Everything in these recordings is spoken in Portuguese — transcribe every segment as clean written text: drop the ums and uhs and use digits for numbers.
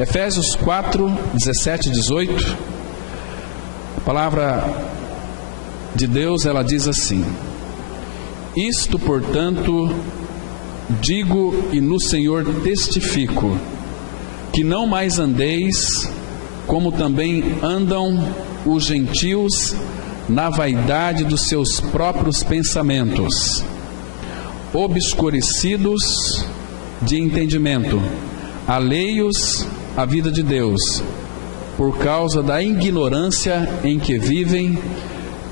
Efésios 4, 17 e 18, a palavra de Deus, ela diz assim: isto, portanto, digo e no Senhor testifico, que não mais andeis como também andam os gentios na vaidade dos seus próprios pensamentos, obscurecidos de entendimento, alheios à vida de Deus, por causa da ignorância em que vivem,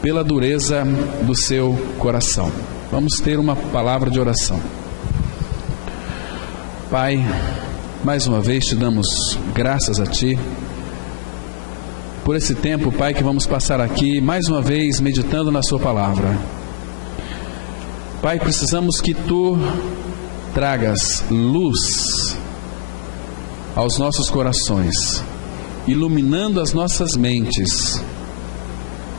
pela dureza do seu coração. Vamos ter uma palavra de oração. Pai, mais uma vez te damos graças a Ti por esse tempo, Pai, que vamos passar aqui mais uma vez meditando na Sua palavra. Pai, precisamos que Tu tragas luz aos nossos corações, iluminando as nossas mentes,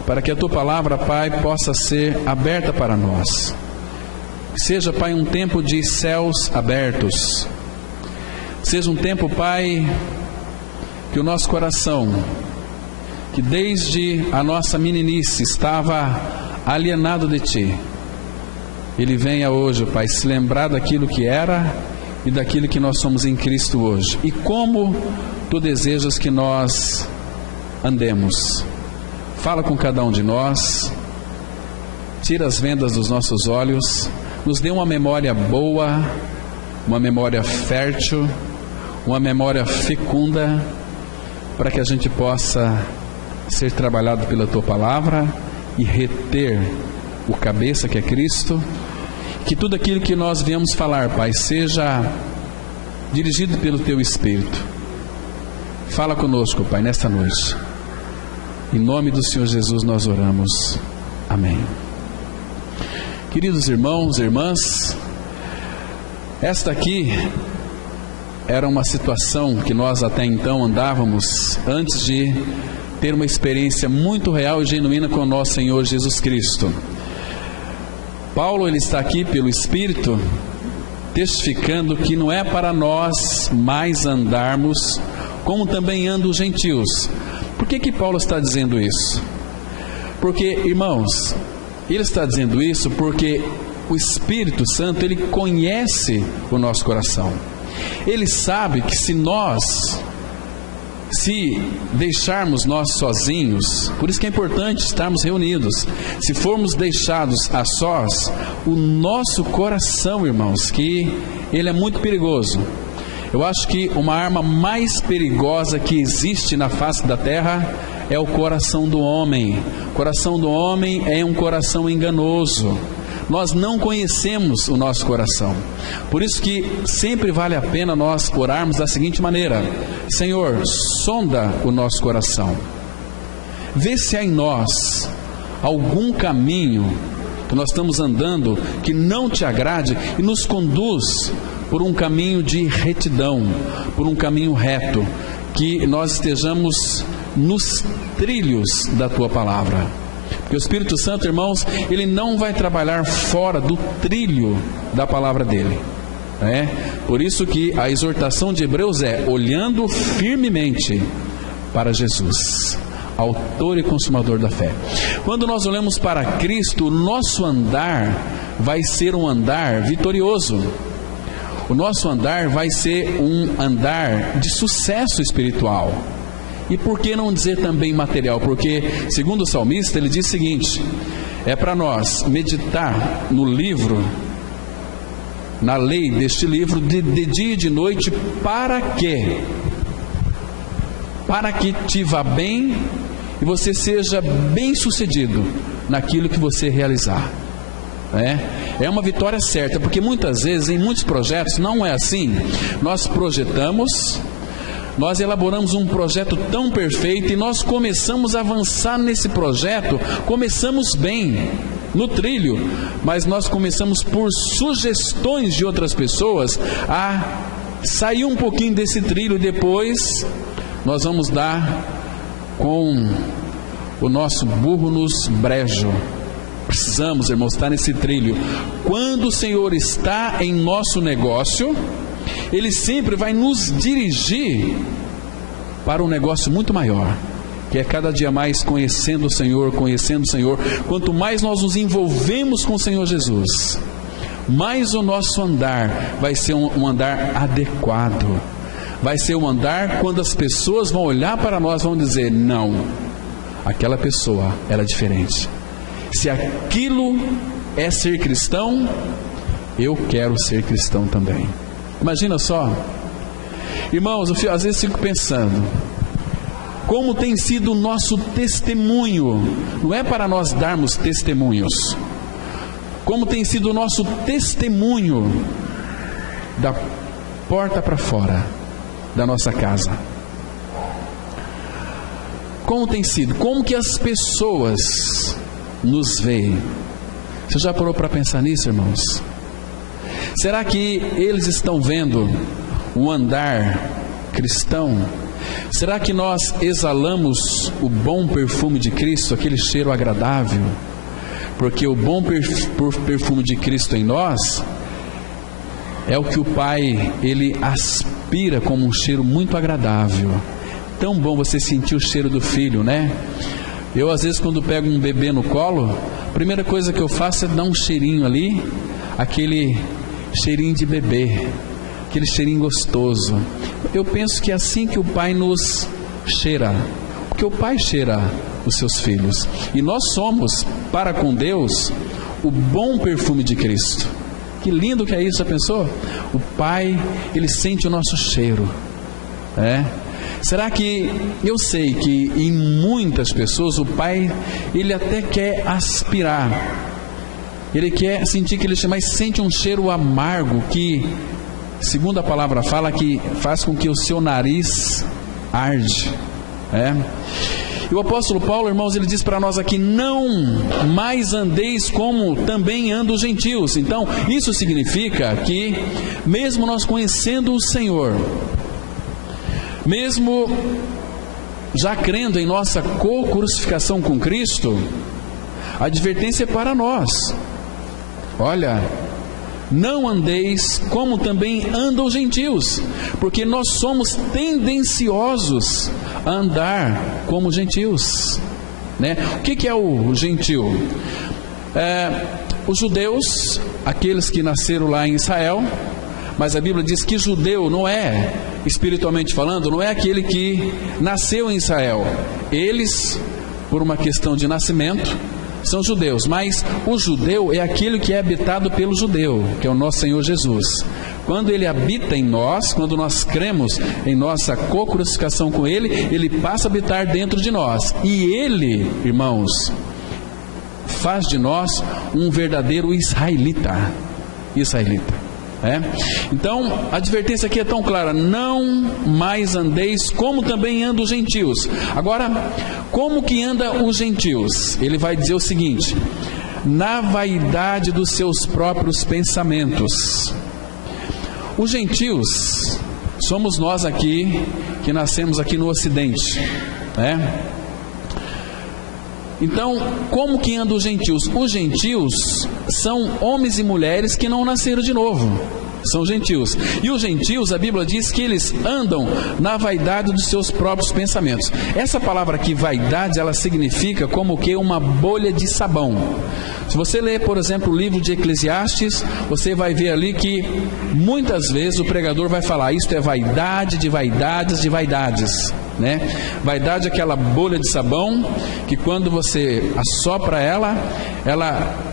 para que a Tua palavra, Pai, possa ser aberta para nós. Que seja, Pai, um tempo de céus abertos. Seja um tempo, Pai, que o nosso coração, que desde a nossa meninice estava alienado de Ti, ele venha hoje, Pai, se lembrar daquilo que era e daquilo que nós somos em Cristo hoje. E como Tu desejas que nós andemos. Fala com cada um de nós, tira as vendas dos nossos olhos, nos dê uma memória boa, uma memória fértil, uma memória fecunda, para que a gente possa ser trabalhado pela Tua palavra e reter o cabeça que é Cristo. Que tudo aquilo que nós viemos falar, Pai, seja dirigido pelo Teu Espírito. Fala conosco, Pai, nesta noite. Em nome do Senhor Jesus nós oramos. Amém. Queridos irmãos e irmãs, esta aqui era uma situação que nós até então andávamos antes de ter uma experiência muito real e genuína com o nosso Senhor Jesus Cristo. Paulo, ele está aqui pelo Espírito testificando que não é para nós mais andarmos como também andam os gentios. Por que Paulo está dizendo isso? Porque, irmãos, ele está dizendo isso porque o Espírito Santo, ele conhece o nosso coração. Ele sabe que se deixarmos nós sozinhos, por isso que é importante estarmos reunidos, se formos deixados a sós, o nosso coração, irmãos, que ele é muito perigoso. Eu acho que uma arma mais perigosa que existe na face da terra é o coração do homem. O coração do homem é um coração enganoso. Nós não conhecemos o nosso coração. Por isso que sempre vale a pena nós orarmos da seguinte maneira: Senhor, sonda o nosso coração. Vê se há em nós algum caminho que nós estamos andando que não Te agrade e nos conduz por um caminho de retidão, por um caminho reto, que nós estejamos nos trilhos da Tua palavra. Porque o Espírito Santo, irmãos, ele não vai trabalhar fora do trilho da palavra dele. Por isso que a exortação de Hebreus é: olhando firmemente para Jesus, autor e consumador da fé. Quando nós olhamos para Cristo, o nosso andar vai ser um andar vitorioso. O nosso andar vai ser um andar de sucesso espiritual. E por que não dizer também material? Porque, segundo o salmista, ele diz o seguinte: é para nós meditar no livro, na lei deste livro, de dia e de noite. Para quê? Para que te vá bem e você seja bem sucedido naquilo que você realizar. É uma vitória certa, porque muitas vezes em muitos projetos não é assim. Nós projetamos, nós elaboramos um projeto tão perfeito e nós começamos a avançar nesse projeto, começamos bem no trilho, mas nós começamos por sugestões de outras pessoas a sair um pouquinho desse trilho e depois nós vamos dar com o nosso burro nos brejo. Precisamos, irmãos, estar nesse trilho. Quando o Senhor está em nosso negócio, Ele sempre vai nos dirigir para um negócio muito maior, que é cada dia mais conhecendo o Senhor, conhecendo o Senhor. Quanto mais nós nos envolvemos com o Senhor Jesus, mais o nosso andar vai ser um andar adequado. Vai ser um andar quando as pessoas vão olhar para nós, vão dizer: não, aquela pessoa era diferente. Se aquilo é ser cristão, eu quero ser cristão também. Imagina só, irmãos, eu às vezes fico pensando, como tem sido o nosso testemunho. Não é para nós darmos testemunhos, como tem sido o nosso testemunho da porta para fora da nossa casa. Como tem sido, como que as pessoas nos veem. Você já parou para pensar nisso, irmãos? Será que eles estão vendo um andar cristão? Será que nós exalamos o bom perfume de Cristo, aquele cheiro agradável? Porque o bom perfume de Cristo em nós é o que o Pai, Ele aspira como um cheiro muito agradável. Tão bom você sentir o cheiro do filho, né? Eu às vezes quando pego um bebê no colo, a primeira coisa que eu faço é dar um cheirinho ali, aquele cheirinho de bebê, aquele cheirinho gostoso. Eu penso que é assim que o Pai nos cheira, porque o Pai cheira os seus filhos, e nós somos para com Deus o bom perfume de Cristo. Que lindo que é isso, já pensou? O Pai, Ele sente o nosso cheiro, Será que, eu sei que em muitas pessoas o Pai, Ele até quer aspirar, Ele quer sentir que Ele mas sente um cheiro amargo que, segundo a palavra fala, que faz com que o seu nariz arde, E o apóstolo Paulo, irmãos, ele diz para nós aqui: não mais andeis como também andam os gentios. Então, isso significa que, mesmo nós conhecendo o Senhor, mesmo já crendo em nossa co-crucificação com Cristo, a advertência é para nós: olha, não andeis como também andam os gentios, porque nós somos tendenciosos a andar como gentios, O que é o gentio? Os judeus, aqueles que nasceram lá em Israel, mas a Bíblia diz que judeu não é, espiritualmente falando, não é aquele que nasceu em Israel. Eles, por uma questão de nascimento, são judeus, mas o judeu é aquele que é habitado pelo judeu, que é o nosso Senhor Jesus. Quando Ele habita em nós, quando nós cremos em nossa co-crucificação com Ele, Ele passa a habitar dentro de nós, e Ele, irmãos, faz de nós um verdadeiro israelita. Então, a advertência aqui é tão clara: não mais andeis como também andam os gentios. Agora, como que anda os gentios? Ele vai dizer o seguinte: na vaidade dos seus próprios pensamentos. Os gentios somos nós aqui, que nascemos aqui no Ocidente, Então, como que andam os gentios? Os gentios são homens e mulheres que não nasceram de novo, são gentios. E os gentios, a Bíblia diz que eles andam na vaidade dos seus próprios pensamentos. Essa palavra aqui, vaidade, ela significa como que uma bolha de sabão. Se você ler, por exemplo, o livro de Eclesiastes, você vai ver ali que muitas vezes o pregador vai falar: isto é vaidade de vaidades de vaidades, Vaidade é aquela bolha de sabão que quando você assopra ela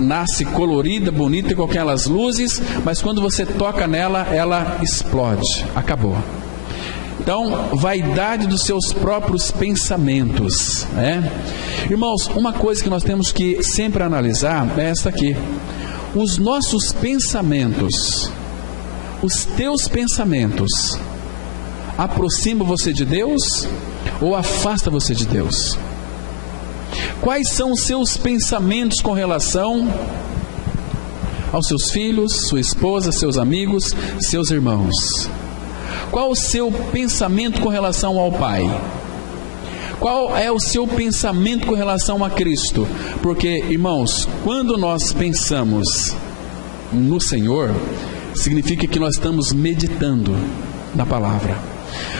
nasce colorida, bonita, com aquelas luzes, mas quando você toca nela, ela explode, acabou. Então, vaidade dos seus próprios pensamentos, Irmãos, uma coisa que nós temos que sempre analisar é esta aqui: os nossos pensamentos, os teus pensamentos, aproxima você de Deus ou afasta você de Deus? Quais são os seus pensamentos com relação aos seus filhos, sua esposa, seus amigos, seus irmãos? Qual o seu pensamento com relação ao Pai? Qual é o seu pensamento com relação a Cristo? Porque, irmãos, quando nós pensamos no Senhor, significa que nós estamos meditando na palavra.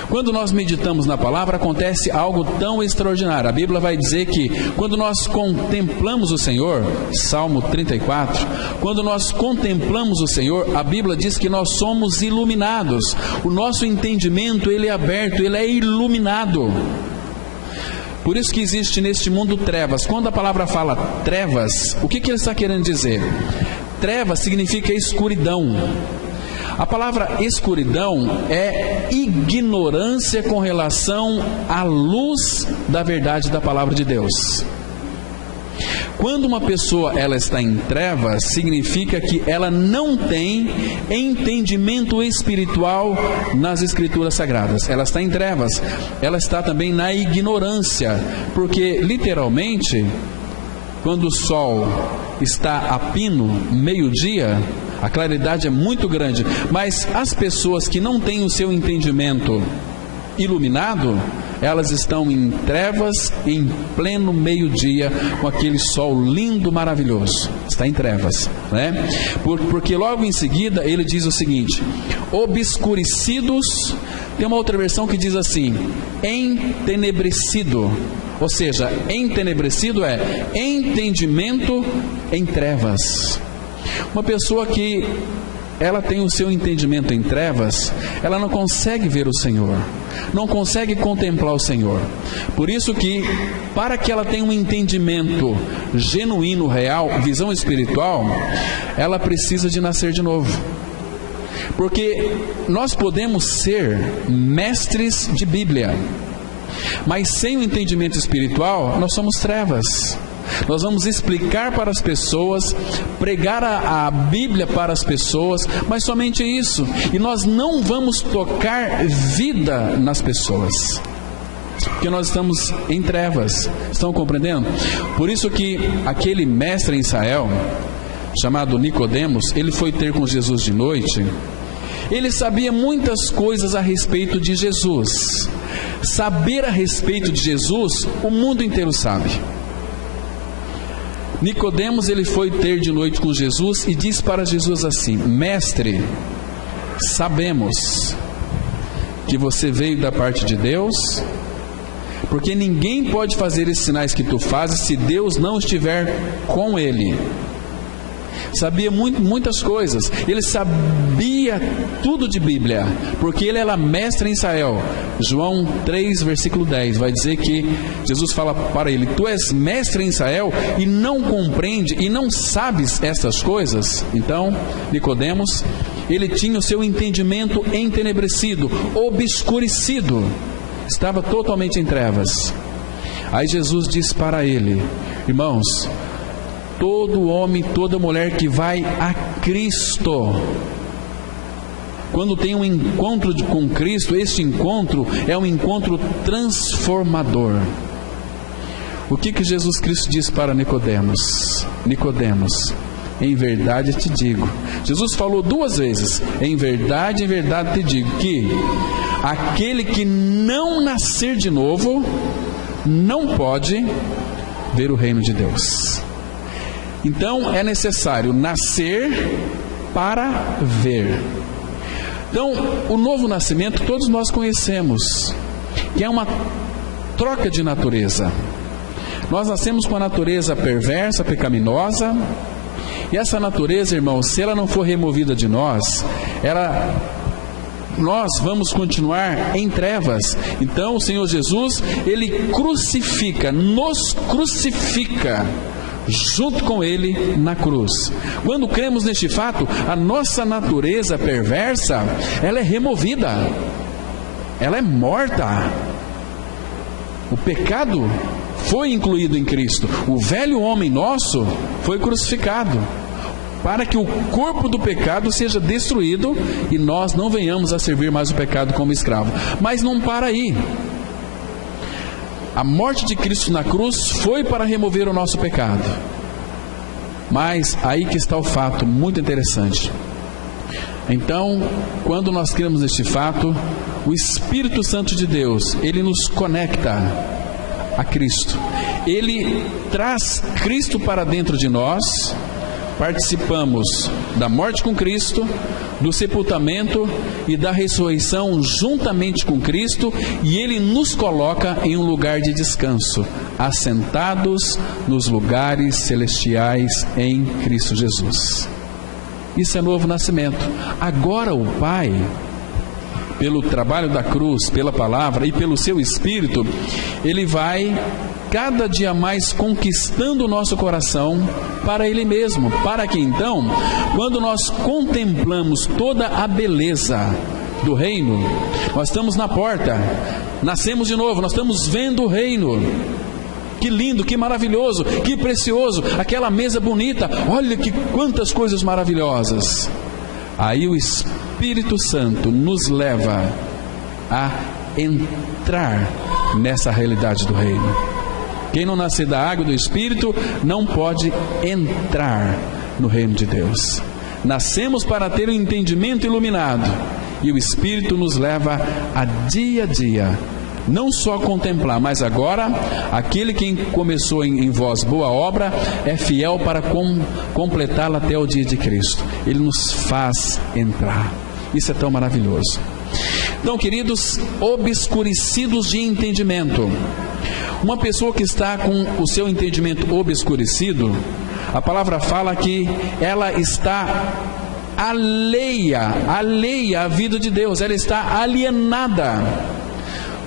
Quando nós meditamos na palavra, acontece algo tão extraordinário. A Bíblia vai dizer que quando nós contemplamos o Senhor, Salmo 34, quando nós contemplamos o Senhor, a Bíblia diz que nós somos iluminados. O nosso entendimento, ele é aberto, ele é iluminado. Por isso que existe neste mundo trevas. Quando a palavra fala trevas, o que ele está querendo dizer? Trevas significa escuridão. A palavra escuridão é ignorância com relação à luz da verdade da palavra de Deus. Quando uma pessoa ela está em trevas, significa que ela não tem entendimento espiritual nas Escrituras Sagradas. Ela está em trevas, ela está também na ignorância, porque literalmente, quando o sol está a pino, meio-dia, a claridade é muito grande, mas as pessoas que não têm o seu entendimento iluminado, elas estão em trevas em pleno meio-dia, com aquele sol lindo, maravilhoso. Está em trevas, né? Porque logo em seguida ele diz o seguinte: obscurecidos. Tem uma outra versão que diz assim: entenebrecido. Ou seja, entenebrecido é entendimento em trevas. Uma pessoa que ela tem o seu entendimento em trevas, ela não consegue ver o Senhor, não consegue contemplar o Senhor. Por isso que, para que ela tenha um entendimento genuíno, real, visão espiritual, ela precisa de nascer de novo. Porque nós podemos ser mestres de Bíblia, mas sem o entendimento espiritual, nós somos trevas. Nós vamos explicar para as pessoas, pregar a Bíblia para as pessoas, mas somente isso. E nós não vamos tocar vida nas pessoas, porque nós estamos em trevas. Estão compreendendo? Por isso que aquele mestre em Israel, chamado Nicodemos, ele foi ter com Jesus de noite. Ele sabia muitas coisas a respeito de Jesus. Saber a respeito de Jesus, o mundo inteiro sabe. Nicodemos, ele foi ter de noite com Jesus e disse para Jesus assim: mestre, sabemos que você veio da parte de Deus, porque ninguém pode fazer esses sinais que tu fazes se Deus não estiver com ele. Sabia muitas coisas, ele sabia tudo de Bíblia, porque ele era mestre em Israel. João 3, versículo 10, vai dizer que Jesus fala para ele: tu és mestre em Israel e não compreende e não sabes estas coisas? Então, Nicodemos, ele tinha o seu entendimento entenebrecido, obscurecido, estava totalmente em trevas. Aí Jesus disse para ele: irmãos, todo homem, toda mulher que vai a Cristo, quando tem um encontro com Cristo, este encontro é um encontro transformador. O que Jesus Cristo disse para Nicodemos? Nicodemos, em verdade te digo. Jesus falou duas vezes: em verdade te digo, que aquele que não nascer de novo não pode ver o reino de Deus. Então é necessário nascer para ver. Então, o novo nascimento todos nós conhecemos, que é uma troca de natureza. Nós nascemos com a natureza perversa, pecaminosa, e essa natureza, irmãos, se ela não for removida de nós, nós vamos continuar em trevas. Então o Senhor Jesus, ele crucifica, nos crucifica junto com ele na cruz. Quando cremos neste fato, a nossa natureza perversa, ela é removida, ela é morta. O pecado foi incluído em Cristo. O velho homem nosso foi crucificado, para que o corpo do pecado seja destruído e nós não venhamos a servir mais o pecado como escravo. Mas não para aí. A morte de Cristo na cruz foi para remover o nosso pecado. Mas aí que está o fato muito interessante. Então, quando nós cremos neste fato, o Espírito Santo de Deus, ele nos conecta a Cristo. Ele traz Cristo para dentro de nós. Participamos da morte com Cristo, do sepultamento e da ressurreição juntamente com Cristo, e Ele nos coloca em um lugar de descanso, assentados nos lugares celestiais em Cristo Jesus. Isso é novo nascimento. Agora o Pai, pelo trabalho da cruz, pela palavra e pelo seu Espírito, Ele vai cada dia mais conquistando o nosso coração para Ele mesmo, para que então, quando nós contemplamos toda a beleza do reino, nós estamos na porta, nascemos de novo, nós estamos vendo o reino. Que lindo, que maravilhoso, que precioso, aquela mesa bonita, olha que quantas coisas maravilhosas. Aí o Espírito Santo nos leva a entrar nessa realidade do reino. Quem não nascer da água e do Espírito não pode entrar no reino de Deus. Nascemos para ter um entendimento iluminado, e o Espírito nos leva a dia não só contemplar, mas agora aquele que começou em vós boa obra é fiel para completá-la até o dia de Cristo. Ele nos faz entrar. Isso é tão maravilhoso. Então, queridos, obscurecidos de entendimento. Uma pessoa que está com o seu entendimento obscurecido, a palavra fala que ela está alheia à vida de Deus, ela está alienada.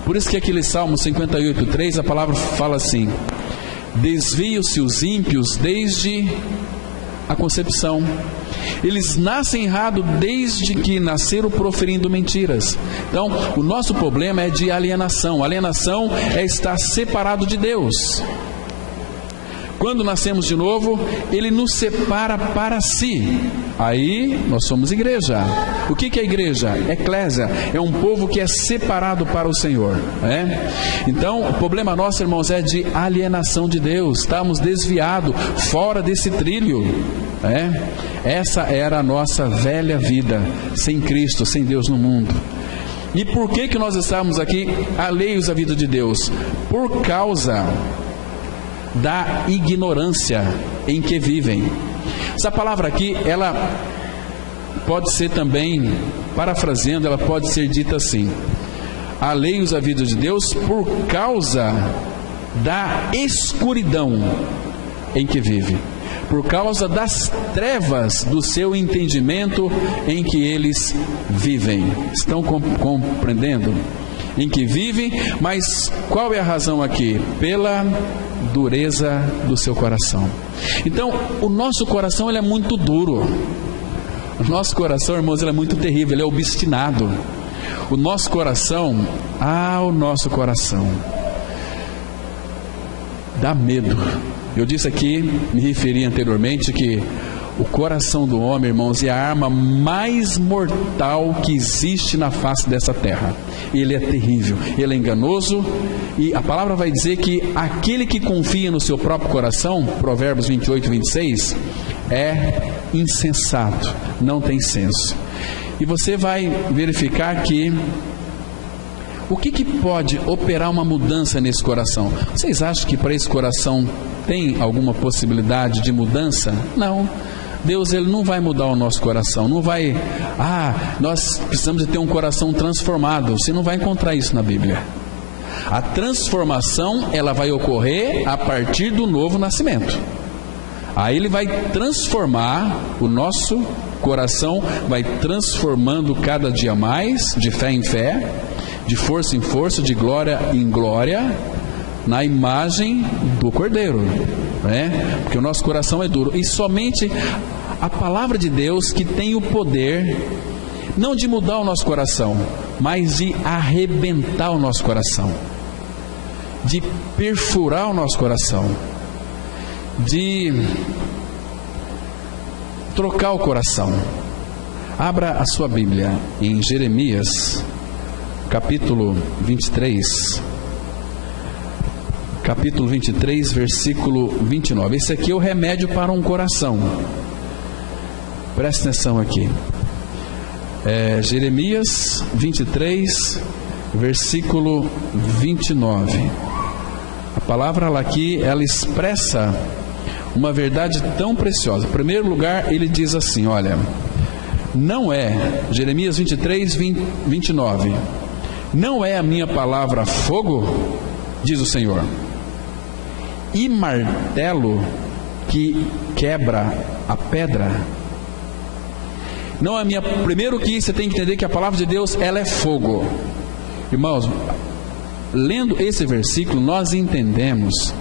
Por isso que aquele Salmo 58:3, a palavra fala assim: desviam-se os ímpios desde a concepção. Eles nascem errado desde que nasceram proferindo mentiras. Então, o nosso problema é de alienação. Alienação é estar separado de Deus. Quando nascemos de novo, Ele nos separa para si. Aí nós somos igreja. O que é igreja? Eclésia. É um povo que é separado para o Senhor. Então, o problema nosso, irmãos, é de alienação de Deus. Estamos desviados, fora desse trilho. Essa era a nossa velha vida, sem Cristo, sem Deus no mundo. E por que nós estamos aqui alheios à vida de Deus? Por causa da ignorância em que vivem. Essa palavra aqui, ela pode ser também, parafraseando, ela pode ser dita assim: alheios à vida de Deus por causa da escuridão em que vive, por causa das trevas do seu entendimento em que eles vivem. Estão compreendendo? Em que vivem, mas qual é a razão aqui? Pela dureza do seu coração. Então, o nosso coração, ele é muito duro. O nosso coração, irmãos, ele é muito terrível, ele é obstinado. O nosso coração, o nosso coração dá medo. Eu disse aqui, me referi anteriormente, que o coração do homem, irmãos, é a arma mais mortal que existe na face dessa terra. Ele é terrível, ele é enganoso, e a palavra vai dizer que aquele que confia no seu próprio coração, Provérbios 28:26, é insensato, não tem senso. E você vai verificar que o que pode operar uma mudança nesse coração? Vocês acham que para esse coração tem alguma possibilidade de mudança? Não. Deus, Ele não vai mudar o nosso coração, não vai, nós precisamos de ter um coração transformado. Você não vai encontrar isso na Bíblia. A transformação, ela vai ocorrer a partir do novo nascimento. Aí Ele vai transformar o nosso coração, vai transformando cada dia mais, de fé em fé, de força em força, de glória em glória, na imagem do Cordeiro, porque o nosso coração é duro, e somente a palavra de Deus que tem o poder, não de mudar o nosso coração, mas de arrebentar o nosso coração, de perfurar o nosso coração, de trocar o coração. Abra a sua Bíblia em Jeremias, capítulo 23, versículo 29. Esse aqui é o remédio para um coração. Presta atenção aqui. Jeremias 23, versículo 29. A palavra lá aqui, ela expressa uma verdade tão preciosa. Em primeiro lugar, ele diz assim: olha, não é, Jeremias 23, 29, não é a minha palavra fogo, diz o Senhor, e martelo que quebra a pedra. Não é a minha. Primeiro que você tem que entender que a palavra de Deus, ela é fogo. Irmãos, lendo esse versículo, nós entendemos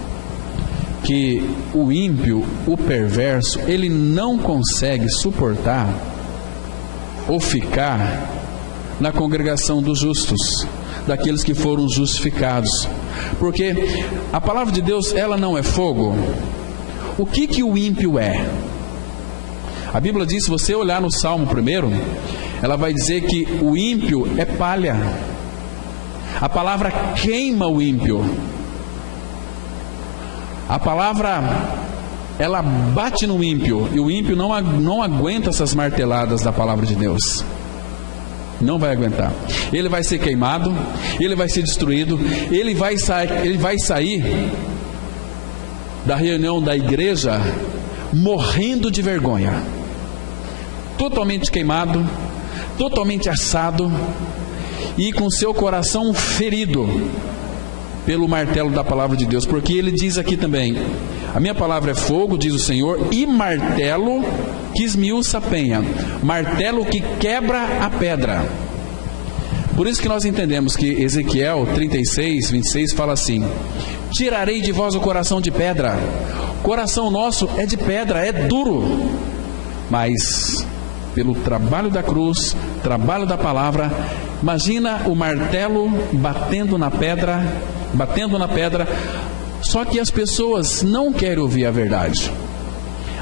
que o ímpio, o perverso, ele não consegue suportar ou ficar na congregação dos justos, daqueles que foram justificados, porque a palavra de Deus, ela não é fogo. O que o ímpio é? A Bíblia diz, se você olhar no Salmo 1, ela vai dizer que o ímpio é palha. A palavra queima o ímpio. A palavra, ela bate no ímpio, e o ímpio não aguenta essas marteladas da palavra de Deus. Não vai aguentar. Ele vai ser queimado, ele vai ser destruído, ele vai sair da reunião da igreja morrendo de vergonha, totalmente queimado, totalmente assado e com seu coração ferido pelo martelo da palavra de Deus, porque ele diz aqui também, a minha palavra é fogo, diz o Senhor, e martelo que esmiuça a penha, martelo que quebra a pedra. Por isso que nós entendemos que Ezequiel 36, 26 fala assim: tirarei de vós o coração de pedra. O coração nosso é de pedra, é duro, mas pelo trabalho da cruz, trabalho da palavra, imagina o martelo batendo na pedra, só que as pessoas não querem ouvir a verdade.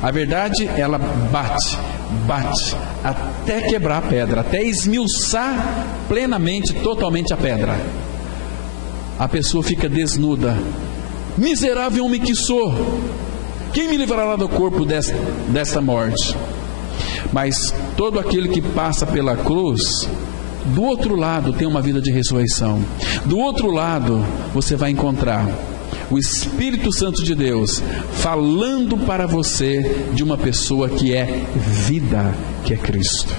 A verdade, ela bate até quebrar a pedra, até esmiuçar plenamente, totalmente a pedra. A pessoa fica desnuda. Miserável homem que sou, quem me livrará do corpo desta morte? Mas todo aquele que passa pela cruz, do outro lado tem uma vida de ressurreição. Do outro lado você vai encontrar o Espírito Santo de Deus falando para você de uma pessoa que é vida, que é Cristo,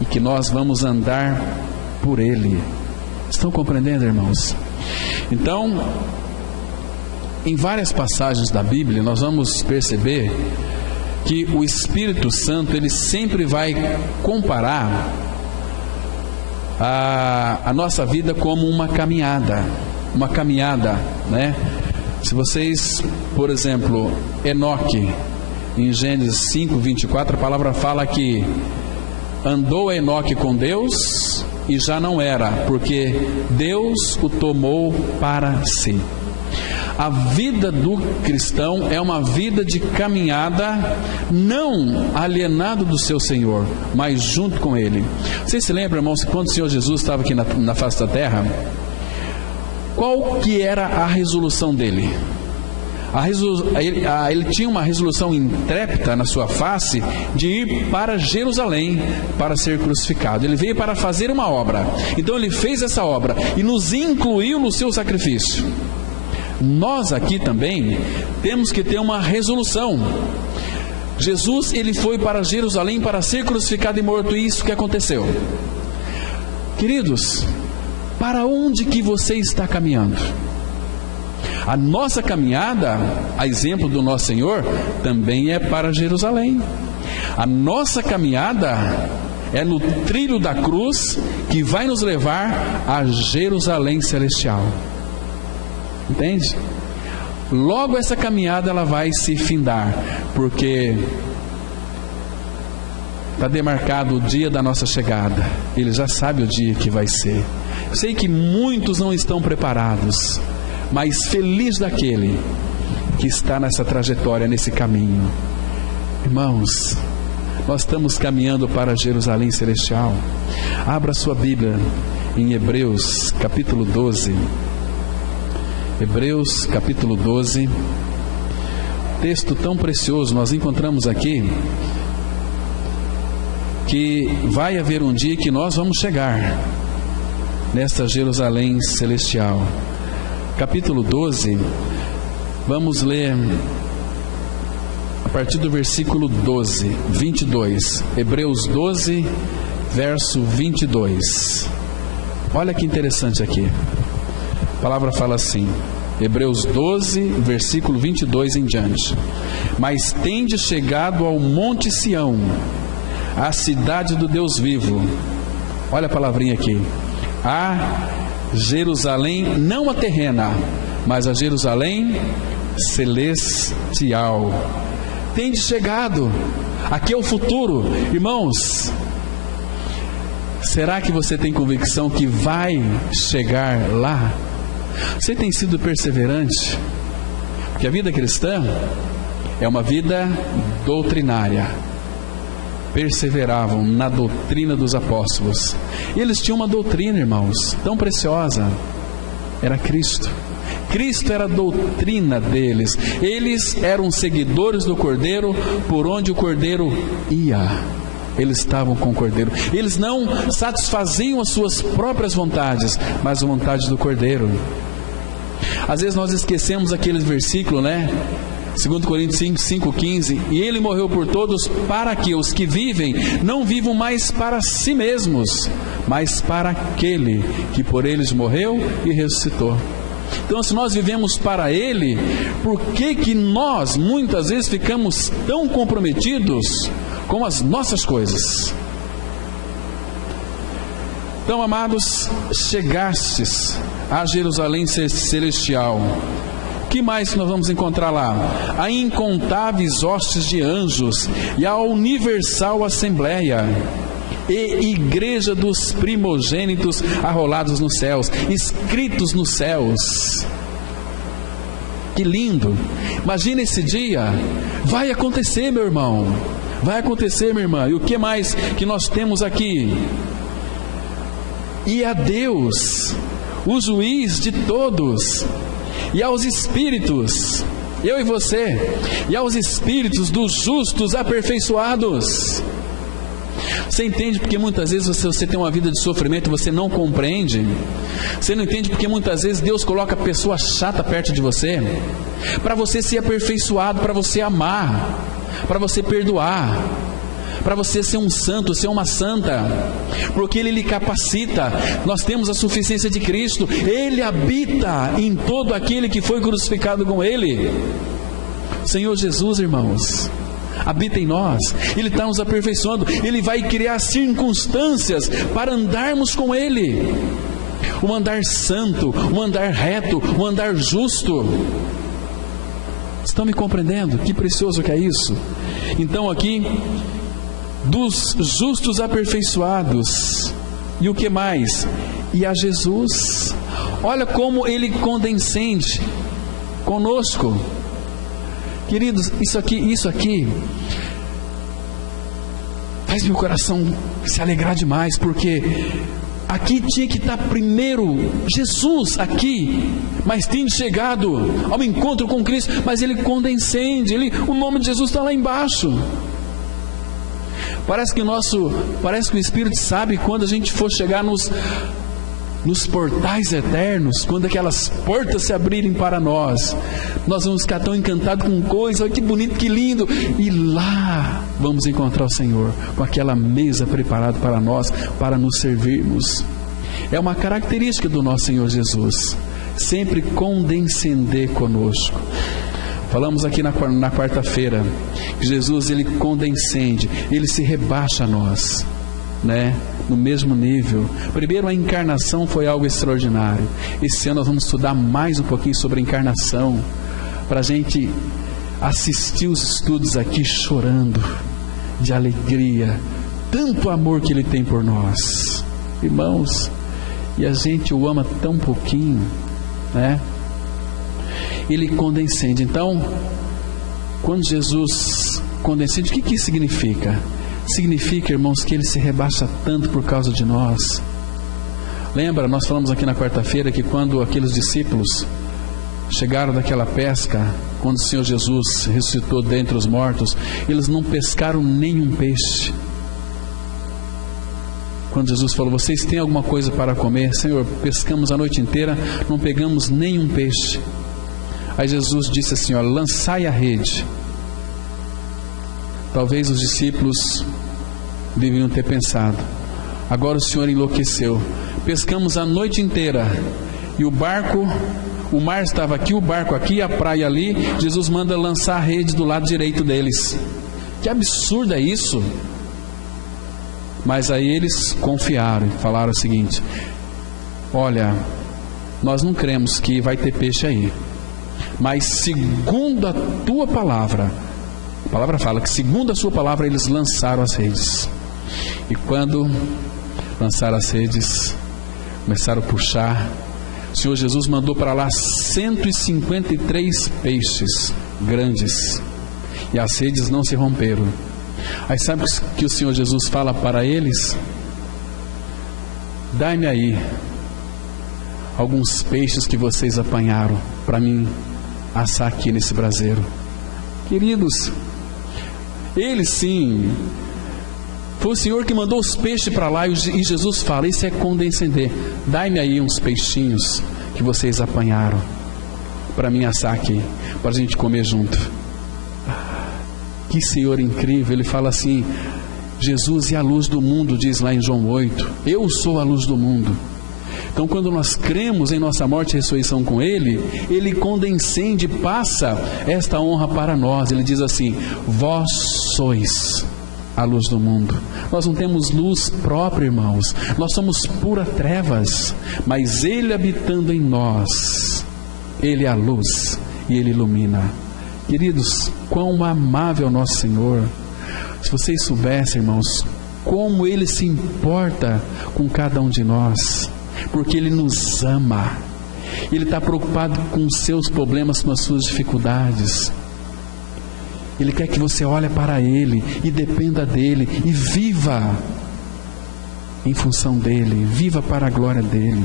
e que nós vamos andar por Ele. Estão compreendendo, irmãos? Então, em várias passagens da Bíblia nós vamos perceber que o Espírito Santo, ele sempre vai comparar a nossa vida como uma caminhada, né? Se vocês, por exemplo, Enoque, em Gênesis 5, 24, a palavra fala que andou Enoque com Deus e já não era, porque Deus o tomou para si. A vida do cristão é uma vida de caminhada, não alienado do seu Senhor, mas junto com Ele. Vocês se lembram, irmãos, quando o Senhor Jesus estava aqui na face da terra, qual que era a resolução dele? Ele tinha uma resolução intrépida na sua face de ir para Jerusalém para ser crucificado. Ele veio para fazer uma obra. Então ele fez essa obra e nos incluiu no seu sacrifício. Nós aqui também temos que ter uma resolução. Jesus, ele foi para Jerusalém para ser crucificado e morto, e isso que aconteceu. Queridos, para onde que você está caminhando? A nossa caminhada, a exemplo do nosso Senhor, também é para Jerusalém. A nossa caminhada é no trilho da cruz que vai nos levar a Jerusalém celestial. Entende? Logo essa caminhada ela vai se findar, porque está demarcado o dia da nossa chegada. Ele já sabe o dia que vai ser. Eu sei que muitos não estão preparados, mas feliz daquele que está nessa trajetória, nesse caminho. Irmãos, nós estamos caminhando para Jerusalém celestial. Abra sua Bíblia em Hebreus capítulo 12. Hebreus capítulo 12, texto tão precioso. Nós encontramos aqui que vai haver um dia que nós vamos chegar nesta Jerusalém celestial. Capítulo 12, vamos ler a partir do versículo 12, 22. Hebreus 12, verso 22. Olha que interessante aqui. A palavra fala assim, Hebreus 12, versículo 22 em diante. Mas tende chegado ao monte Sião, a cidade do Deus vivo. Olha a palavrinha aqui. A Jerusalém, não a terrena, mas a Jerusalém celestial. Tende chegado. Aqui é o futuro. Irmãos, será que você tem convicção que vai chegar lá? Você tem sido perseverante? Porque a vida cristã é uma vida doutrinária. Perseveravam na doutrina dos apóstolos. E eles tinham uma doutrina, irmãos, tão preciosa. Era Cristo. Cristo era a doutrina deles. Eles eram seguidores do Cordeiro, por onde o Cordeiro ia. Eles estavam com o Cordeiro. Eles não satisfaziam as suas próprias vontades, mas a vontade do Cordeiro. Às vezes nós esquecemos aquele versículo, né? 2 Coríntios 5:15. E ele morreu por todos, para que os que vivem não vivam mais para si mesmos, mas para aquele que por eles morreu e ressuscitou. Então, se nós vivemos para Ele, por que nós muitas vezes ficamos tão comprometidos com as nossas coisas? Então, amados, chegastes a Jerusalém celestial. O que mais nós vamos encontrar lá? A incontáveis hostes de anjos e a universal assembleia e igreja dos primogênitos arrolados nos céus, escritos nos céus. Que lindo! Imagina esse dia. Vai acontecer, meu irmão. Vai acontecer, minha irmã. E o que mais que nós temos aqui? E a Deus, o juiz de todos, e aos espíritos, eu e você, e aos espíritos dos justos aperfeiçoados. Você entende porque muitas vezes você tem uma vida de sofrimento e você não compreende? Você não entende porque muitas vezes Deus coloca pessoa chata perto de você? Para você ser aperfeiçoado, para você amar, para você perdoar, para você ser um santo, ser uma santa, porque Ele lhe capacita. Nós temos a suficiência de Cristo. Ele habita em todo aquele que foi crucificado com Ele. Senhor Jesus, irmãos, habita em nós. Ele está nos aperfeiçoando. Ele vai criar circunstâncias para andarmos com Ele. Um andar santo, um andar reto, um andar justo. Estão me compreendendo? Que precioso que é isso. Então aqui, dos justos aperfeiçoados. E o que mais? E a Jesus. Olha como Ele condescende conosco. Queridos, isso aqui faz meu coração se alegrar demais, porque aqui tinha que estar primeiro Jesus aqui, mas tem chegado ao encontro com Cristo, mas Ele condescende, o nome de Jesus está lá embaixo. Parece que o Espírito sabe quando a gente for chegar nos portais eternos, quando aquelas portas se abrirem para nós, nós vamos ficar tão encantados com coisa, que bonito, que lindo, e lá vamos encontrar o Senhor, com aquela mesa preparada para nós, para nos servirmos. É uma característica do nosso Senhor Jesus, sempre condescender conosco. Falamos aqui na quarta-feira, que Jesus, Ele condescende, Ele se rebaixa a nós, né? No mesmo nível. Primeiro, a encarnação foi algo extraordinário. Esse ano nós vamos estudar mais um pouquinho sobre a encarnação, para a gente assistir os estudos aqui chorando de alegria, tanto amor que Ele tem por nós, irmãos, e a gente o ama tão pouquinho, né? Ele condescende. Então, quando Jesus condescende, o que isso significa? Significa, irmãos, que Ele se rebaixa tanto por causa de nós. Lembra, nós falamos aqui na quarta-feira que quando aqueles discípulos chegaram daquela pesca, quando o Senhor Jesus ressuscitou dentre os mortos, eles não pescaram nenhum peixe. Quando Jesus falou: vocês têm alguma coisa para comer? Senhor, pescamos a noite inteira, não pegamos nenhum peixe. Aí Jesus disse assim: ó, lançai a rede. Talvez os discípulos deveriam ter pensado: agora o Senhor enlouqueceu. Pescamos a noite inteira e o mar estava aqui, o barco aqui, a praia ali. Jesus manda lançar a rede do lado direito deles. Que absurdo é isso? Mas aí eles confiaram e falaram o seguinte: olha, nós não cremos que vai ter peixe aí, mas segundo a tua palavra, a palavra fala que segundo a sua palavra eles lançaram as redes. E quando lançaram as redes, começaram a puxar, o Senhor Jesus mandou para lá 153 peixes grandes, e as redes não se romperam. Aí sabe o que o Senhor Jesus fala para eles? Dai-me aí alguns peixes que vocês apanharam para mim assar aqui nesse braseiro. Queridos, ele sim, foi o Senhor que mandou os peixes para lá, e Jesus fala: isso é condescender. Dai-me aí uns peixinhos que vocês apanharam para mim assar aqui, para a gente comer junto. Que Senhor incrível. Ele fala assim: Jesus é a luz do mundo, diz lá em João 8. Eu sou a luz do mundo. Então, quando nós cremos em nossa morte e ressurreição com Ele, Ele condescende, passa esta honra para nós. Ele diz assim: vós sois a luz do mundo. Nós não temos luz própria, irmãos, nós somos pura trevas, mas Ele habitando em nós, Ele é a luz e Ele ilumina. Queridos, quão amável é o nosso Senhor. Se vocês soubessem, irmãos, como Ele se importa com cada um de nós, porque Ele nos ama. Ele está preocupado com os seus problemas, com as suas dificuldades. Ele quer que você olhe para Ele e dependa dEle e viva em função dEle, viva para a glória dEle.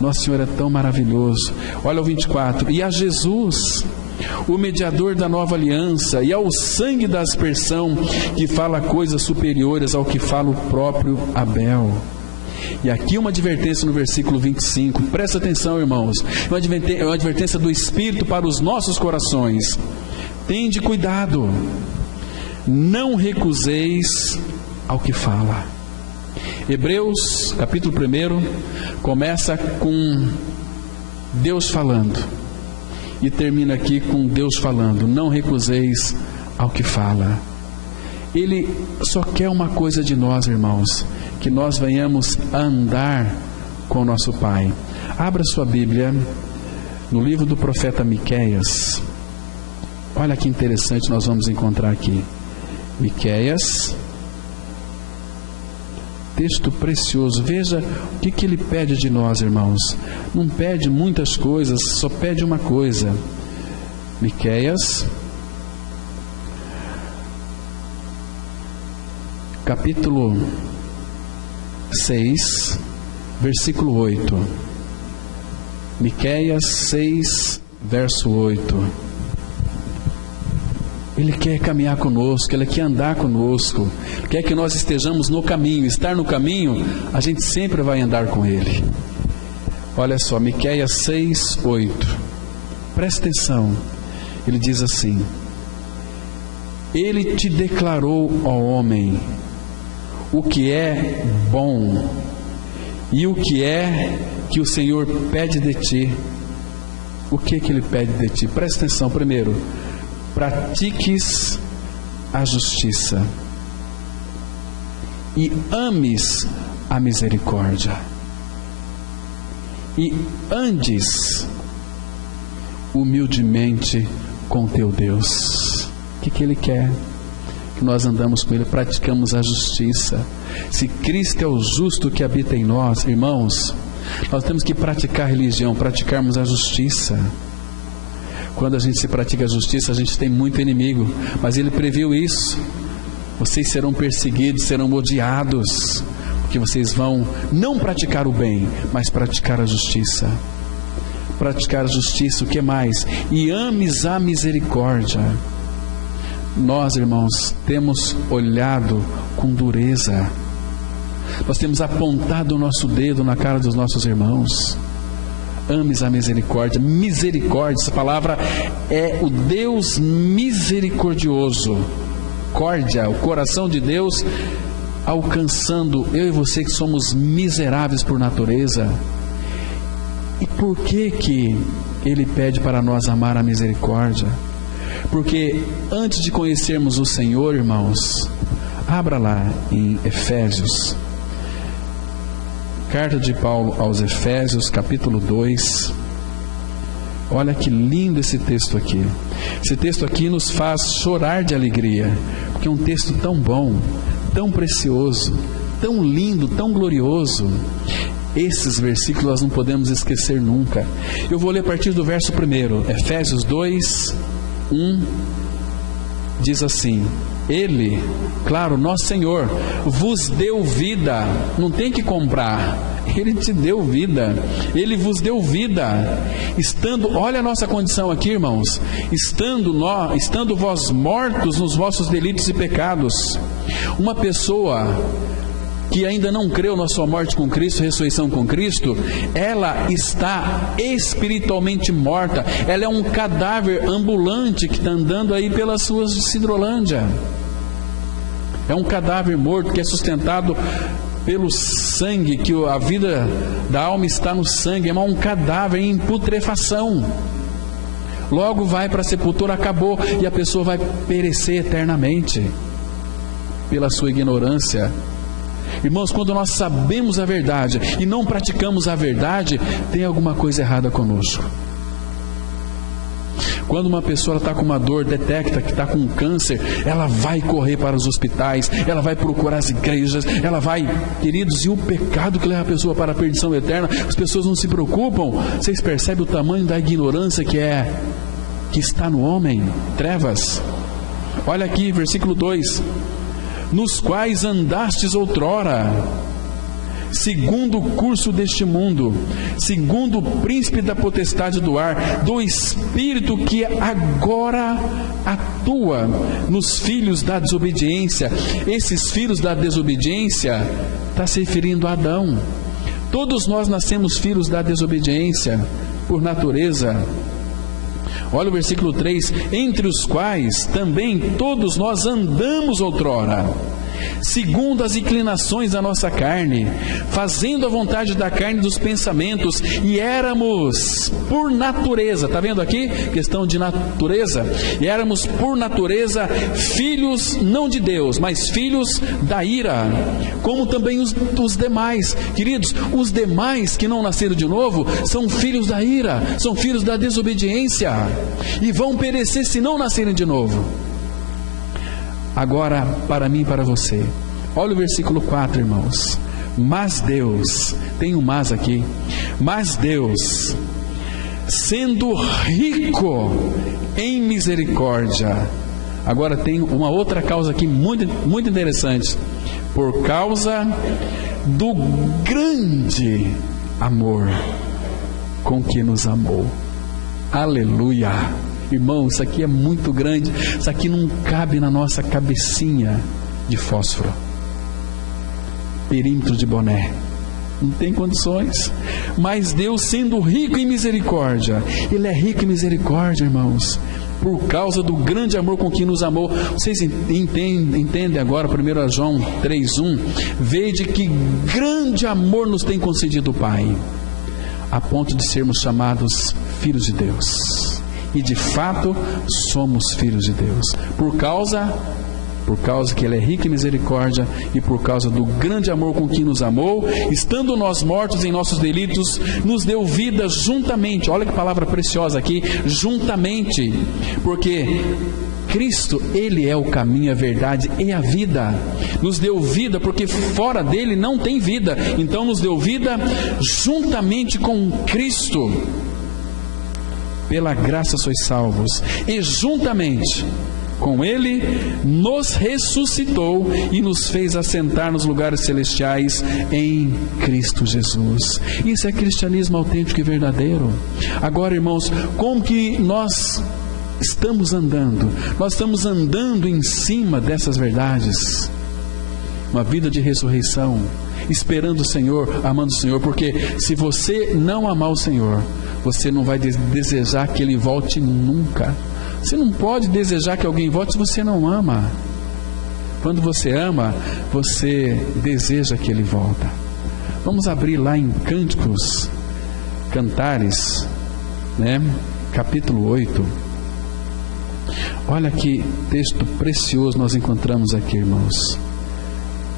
Nosso Senhor é tão maravilhoso. Olha o 24: e a Jesus, o mediador da nova aliança, e ao sangue da aspersão, que fala coisas superiores ao que fala o próprio Abel. E aqui uma advertência no versículo 25, presta atenção, irmãos, é uma advertência do Espírito para os nossos corações. Tende cuidado, não recuseis ao que fala. Hebreus capítulo 1 começa com Deus falando e termina aqui com Deus falando: não recuseis ao que fala. Ele só quer uma coisa de nós, irmãos: que nós venhamos a andar com o nosso Pai. Abra sua Bíblia no livro do profeta Miqueias. Olha que interessante, nós vamos encontrar aqui Miqueias, texto precioso. Veja o que ele pede de nós, irmãos. Não pede muitas coisas, só pede uma coisa. Miqueias capítulo 6, versículo 8. Miqueias 6, verso 8. Ele quer caminhar conosco, Ele quer andar conosco, quer que nós estejamos no caminho. Estar no caminho, a gente sempre vai andar com Ele. Olha só, Miqueias 6, 8. Presta atenção. Ele diz assim: Ele te declarou, ó homem, o que é bom e o que é que o Senhor pede de ti. O que Ele pede de ti? Presta atenção. Primeiro, pratiques a justiça e ames a misericórdia e andes humildemente com teu Deus. O que Ele quer? Que nós andamos com Ele, praticamos a justiça. Se Cristo é o justo que habita em nós, irmãos, nós temos que praticar a religião, praticarmos a justiça. Quando a gente se pratica a justiça, a gente tem muito inimigo, mas Ele previu isso. Vocês serão perseguidos, serão odiados, porque vocês vão não praticar o bem, mas praticar a justiça. Praticar a justiça, o que mais? E ames a misericórdia. Nós, irmãos, temos olhado com dureza. Nós temos apontado o nosso dedo na cara dos nossos irmãos. Ames a misericórdia. Misericórdia, essa palavra é o Deus misericordioso. misericórdia, o coração de Deus alcançando eu e você que somos miseráveis por natureza. E por que Ele pede para nós amar a misericórdia? Porque antes de conhecermos o Senhor, irmãos, abra lá em Efésios, carta de Paulo aos Efésios, capítulo 2. Olha que lindo esse texto aqui. Esse texto aqui nos faz chorar de alegria, porque é um texto tão bom, tão precioso, tão lindo, tão glorioso. Esses versículos nós não podemos esquecer nunca. Eu vou ler a partir do verso 1, Efésios 2, 1, diz assim: Ele, claro, nosso Senhor, vos deu vida. Não tem que comprar, Ele te deu vida. Ele vos deu vida, estando, olha a nossa condição aqui, irmãos, estando vós mortos nos vossos delitos e pecados. Uma pessoa que ainda não creu na sua morte com Cristo, ressurreição com Cristo, ela está espiritualmente morta. Ela é um cadáver ambulante que está andando aí pelas ruas de Sidrolândia. É um cadáver morto que é sustentado pelo sangue, que a vida da alma está no sangue. É um cadáver em putrefação. Logo vai para a sepultura, acabou, e a pessoa vai perecer eternamente pela sua ignorância. Irmãos, quando nós sabemos a verdade e não praticamos a verdade, tem alguma coisa errada conosco. Quando uma pessoa está com uma dor, detecta que está com câncer, ela vai correr para os hospitais, ela vai procurar as igrejas, ela vai, queridos, e o pecado que leva a pessoa para a perdição eterna, as pessoas não se preocupam. Vocês percebem o tamanho da ignorância que está no homem? Trevas. Olha aqui, versículo 2: nos quais andastes outrora, segundo o curso deste mundo, segundo o príncipe da potestade do ar, do espírito que agora atua nos filhos da desobediência. Esses filhos da desobediência está se referindo a Adão. Todos nós nascemos filhos da desobediência por natureza. Olha o versículo 3: entre os quais também todos nós andamos outrora, segundo as inclinações da nossa carne, fazendo a vontade da carne e dos pensamentos, e éramos por natureza, está vendo aqui? Questão de natureza. E éramos por natureza filhos não de Deus, mas filhos da ira, como também os demais. Queridos, os demais que não nasceram de novo são filhos da ira, são filhos da desobediência, e vão perecer se não nascerem de novo. Agora, para mim e para você, olha o versículo 4, irmãos. Mas Deus, tem um mas aqui, mas Deus, sendo rico em misericórdia. Agora tem uma outra causa aqui muito, muito interessante. Por causa do grande amor com que nos amou. Aleluia! Irmão, isso aqui é muito grande. Isso aqui não cabe na nossa cabecinha de fósforo, perímetro de boné. Não tem condições. Mas Deus, sendo rico em misericórdia, Ele é rico em misericórdia, irmãos, por causa do grande amor com que nos amou. Vocês entendem agora 1 João 3,1? Vede que grande amor nos tem concedido o Pai, a ponto de sermos chamados filhos de Deus. E de fato somos filhos de Deus, por causa que Ele é rico em misericórdia, e por causa do grande amor com que nos amou, estando nós mortos em nossos delitos, nos deu vida juntamente. Olha que palavra preciosa aqui, juntamente, porque Cristo, Ele é o caminho, a verdade e a vida. Nos deu vida porque fora dele não tem vida. Então nos deu vida juntamente com Cristo. Pela graça sois salvos, e juntamente com Ele nos ressuscitou e nos fez assentar nos lugares celestiais em Cristo Jesus. Isso é cristianismo autêntico e verdadeiro. Agora, irmãos, como que nós estamos andando? Nós estamos andando em cima dessas verdades. Uma vida de ressurreição, esperando o Senhor, amando o Senhor, porque se você não amar o Senhor, você não vai desejar que Ele volte nunca. Você não pode desejar que alguém volte se você não ama. Quando você ama, você deseja que Ele volta. Vamos abrir lá em Cânticos, Cantares, capítulo 8. Olha que texto precioso nós encontramos aqui, irmãos.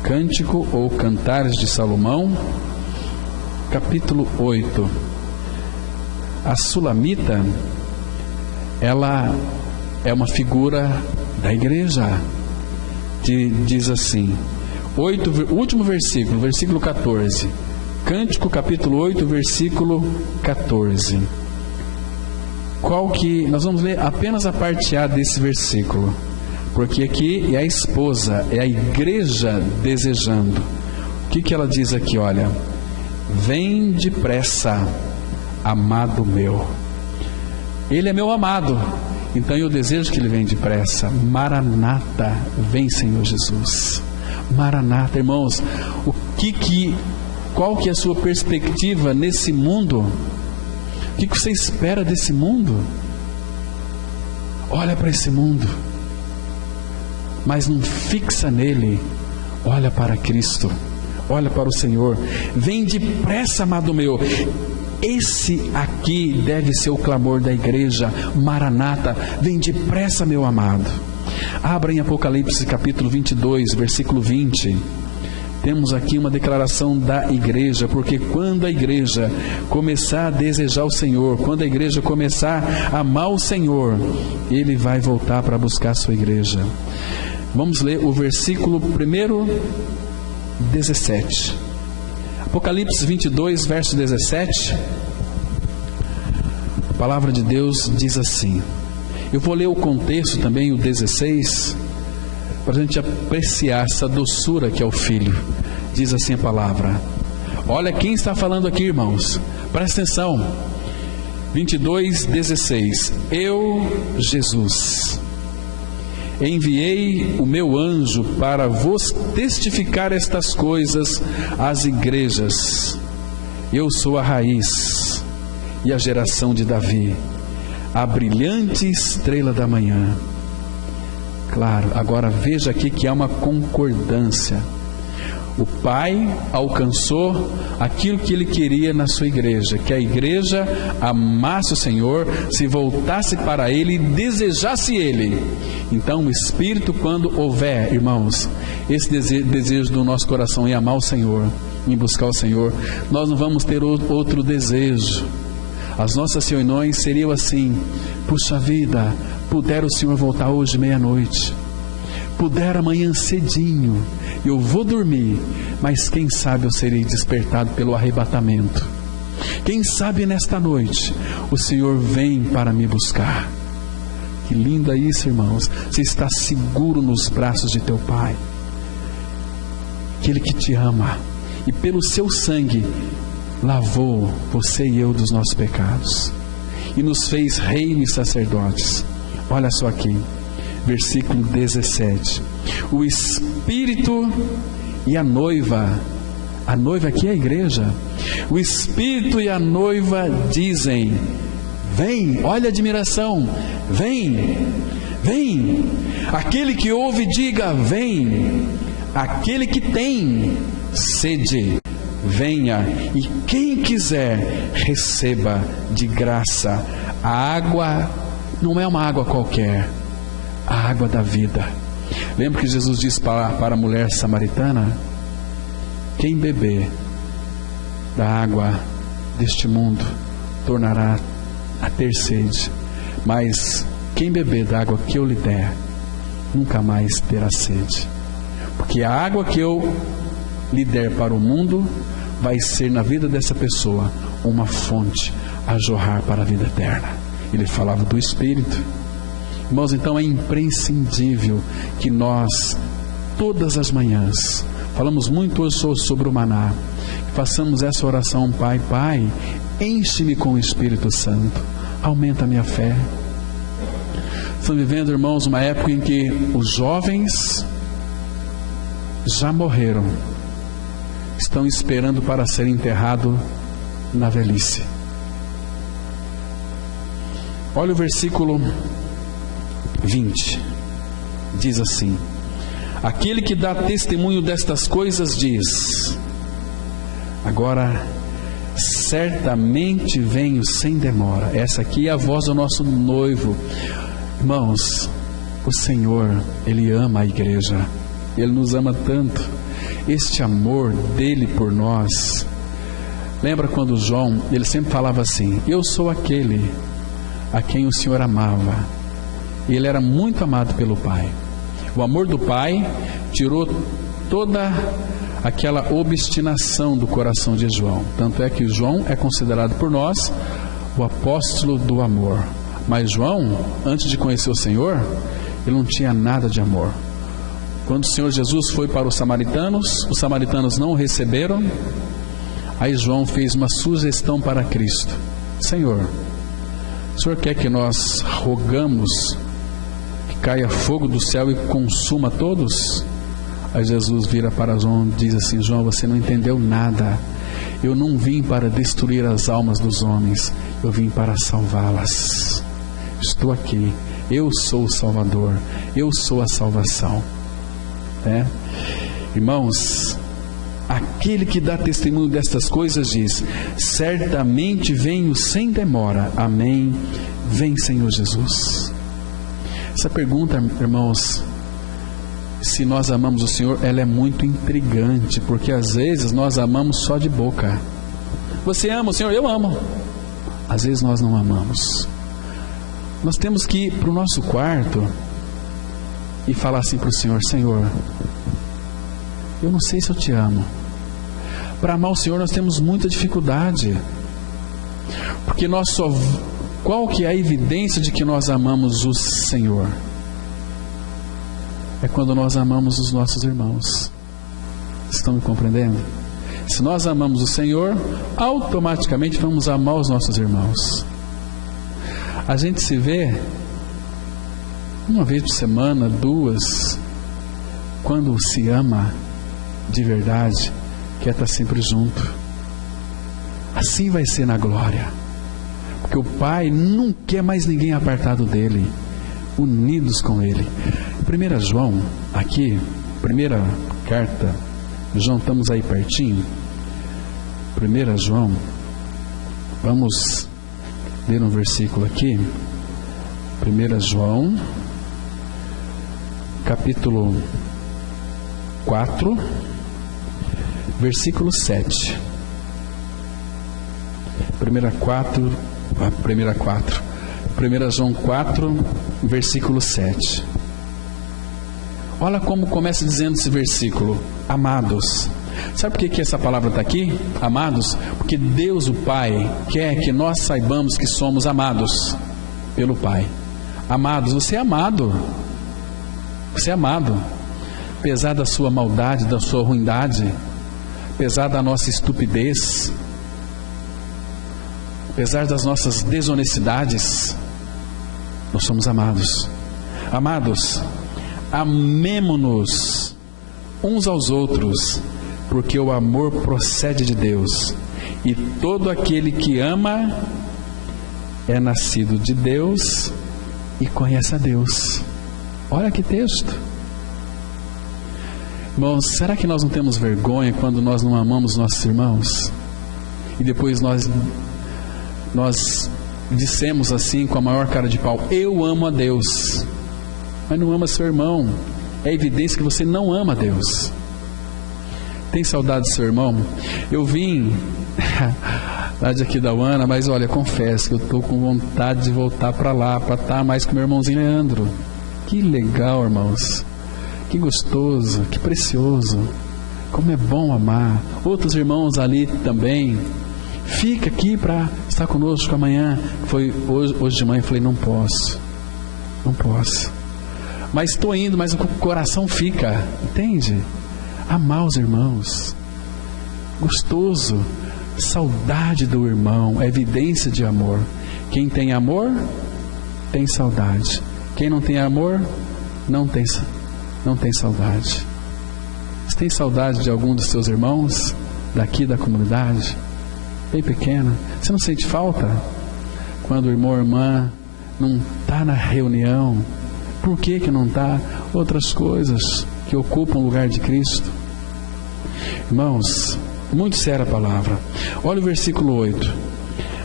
Cântico ou Cantares de Salomão, capítulo 8. A Sulamita, ela é uma figura da igreja, que diz assim, último versículo, versículo 14. Cântico, capítulo 8, versículo 14. Nós vamos ler apenas a parte A desse versículo, porque aqui é a esposa, é a igreja desejando. O que ela diz aqui? Olha, vem depressa, amado meu. Ele é meu amado, então eu desejo que Ele venha depressa. Maranata, vem Senhor Jesus. Maranata, irmãos, qual que é a sua perspectiva nesse mundo? O que você espera desse mundo? Olha para esse mundo, mas não fixa nele. Olha para Cristo, olha para o Senhor. Vem depressa, amado meu. Esse aqui deve ser o clamor da igreja. Maranata, vem depressa, meu amado. Abra em Apocalipse capítulo 22, versículo 20. Temos aqui uma declaração da igreja, porque quando a igreja começar a desejar o Senhor, quando a igreja começar a amar o Senhor, Ele vai voltar para buscar a sua igreja. Vamos ler o versículo 17. Apocalipse 22, verso 17. A palavra de Deus diz assim. Eu vou ler o contexto também, o 16, para a gente apreciar essa doçura que é o Filho. Diz assim a palavra. Olha quem está falando aqui, irmãos. Presta atenção. 22, 16. Eu, Jesus, enviei o meu anjo para vos testificar estas coisas às igrejas. Eu sou a raiz e a geração de Davi, a brilhante estrela da manhã. Claro, agora veja aqui que há uma concordância. O Pai alcançou aquilo que Ele queria na sua igreja, que a igreja amasse o Senhor, se voltasse para Ele e desejasse Ele. Então o Espírito, quando houver, irmãos, esse desejo do nosso coração em amar o Senhor, em buscar o Senhor, nós não vamos ter outro desejo. As nossas reuniões seriam assim: puxa vida, puder o Senhor voltar hoje meia-noite, puder amanhã cedinho, eu vou dormir, mas quem sabe eu serei despertado pelo arrebatamento. Quem sabe nesta noite o Senhor vem para me buscar. Que lindo é isso, irmãos. Você está seguro nos braços de teu Pai, aquele que te ama e pelo seu sangue lavou você e eu dos nossos pecados e nos fez reino e sacerdotes. Olha só aqui, versículo 17. O Espírito e a noiva aqui é a igreja. O Espírito e a noiva dizem: vem. Olha a admiração. Vem, vem. Aquele que ouve, diga: vem. Aquele que tem sede, venha. E quem quiser, receba de graça. A água não é uma água qualquer, a água da vida. Lembra que Jesus disse para a mulher samaritana: quem beber da água deste mundo tornará a ter sede, mas quem beber da água que eu lhe der nunca mais terá sede, porque a água que eu lhe der para o mundo vai ser na vida dessa pessoa uma fonte a jorrar para a vida eterna. Ele falava do Espírito. Irmãos, então é imprescindível que nós, todas as manhãs, falamos muito hoje sobre o maná, que façamos essa oração: Pai, Pai, enche-me com o Espírito Santo, aumenta a minha fé. Estamos vivendo, irmãos, uma época em que os jovens já morreram, estão esperando para ser enterrado na velhice. Olha o versículo 20, diz assim: Aquele que dá testemunho destas coisas diz: agora certamente venho sem demora. Essa aqui é a voz do nosso noivo. Irmãos, o Senhor, Ele ama a igreja, Ele nos ama tanto. Este amor dele por nós. Lembra quando João, ele sempre falava assim: eu sou aquele a quem o Senhor amava. E ele era muito amado pelo Pai. O amor do Pai tirou toda aquela obstinação do coração de João. Tanto é que João é considerado por nós o apóstolo do amor. Mas João, antes de conhecer o Senhor, ele não tinha nada de amor. Quando o Senhor Jesus foi para os samaritanos não o receberam. Aí João fez uma sugestão para Cristo: Senhor, o Senhor quer que nós rogamos que caia fogo do céu e consuma todos? Aí Jesus vira para João e diz assim: João, você não entendeu nada. Eu não vim para destruir as almas dos homens, eu vim para salvá-las. Estou aqui, eu sou o Salvador, eu sou a salvação. Irmãos, aquele que dá testemunho destas coisas diz: certamente venho sem demora. Amém. Vem, Senhor Jesus. Essa pergunta, irmãos, se nós amamos o Senhor, ela é muito intrigante, porque às vezes nós amamos só de boca. Você ama o Senhor? Eu amo. Às vezes nós não amamos. Nós temos que ir para o nosso quarto e falar assim para o Senhor: Senhor, eu não sei se eu te amo. Para amar o Senhor nós temos muita dificuldade, porque qual que é a evidência de que nós amamos o Senhor? É quando nós amamos os nossos irmãos. Estão me compreendendo? Se nós amamos o Senhor, automaticamente vamos amar os nossos irmãos. A gente se vê uma vez por semana, duas. Quando se ama de verdade, quer estar sempre junto. Assim vai ser na glória, porque o Pai não quer mais ninguém apartado dele, unidos com ele. 1 João, aqui, primeira carta, João, estamos aí pertinho. 1 João, vamos ler um versículo aqui. 1 João, capítulo 4, versículo 7. 1 João 4, versículo 7. Olha como começa dizendo esse versículo: amados. Sabe por que essa palavra está aqui? Amados, porque Deus, o Pai, quer que nós saibamos que somos amados pelo Pai. Amados, você é amado. Você é amado. Apesar da sua maldade, da sua ruindade, apesar da nossa estupidez, apesar das nossas desonestidades, nós somos amados. Amados, amemo-nos uns aos outros, porque o amor procede de Deus, e todo aquele que ama é nascido de Deus e conhece a Deus. Olha que texto. Irmãos, será que nós não temos vergonha quando nós não amamos nossos irmãos? E depois nós dissemos assim com a maior cara de pau: eu amo a Deus, mas não ama seu irmão. É evidência que você não ama a Deus. Tem saudade do seu irmão? Eu vim lá de aqui da Uana, mas olha, confesso que eu estou com vontade de voltar para lá, para estar mais com meu irmãozinho Leandro. Que legal, irmãos. Que gostoso, que precioso. Como é bom amar. Outros irmãos ali também. Fica aqui para estar conosco amanhã. Foi hoje de manhã, eu falei: não posso. Mas estou indo, mas o coração fica. Entende? Amar os irmãos. Gostoso. Saudade do irmão é evidência de amor. Quem tem amor, tem saudade. Quem não tem amor, não tem saudade. Você tem saudade de algum dos seus irmãos daqui da comunidade? Bem pequena. Você não sente falta quando o irmão ou irmã não está na reunião? Por que não está? Outras coisas. que ocupam o lugar de Cristo? Irmãos, muito séria a palavra. Olha o versículo 8.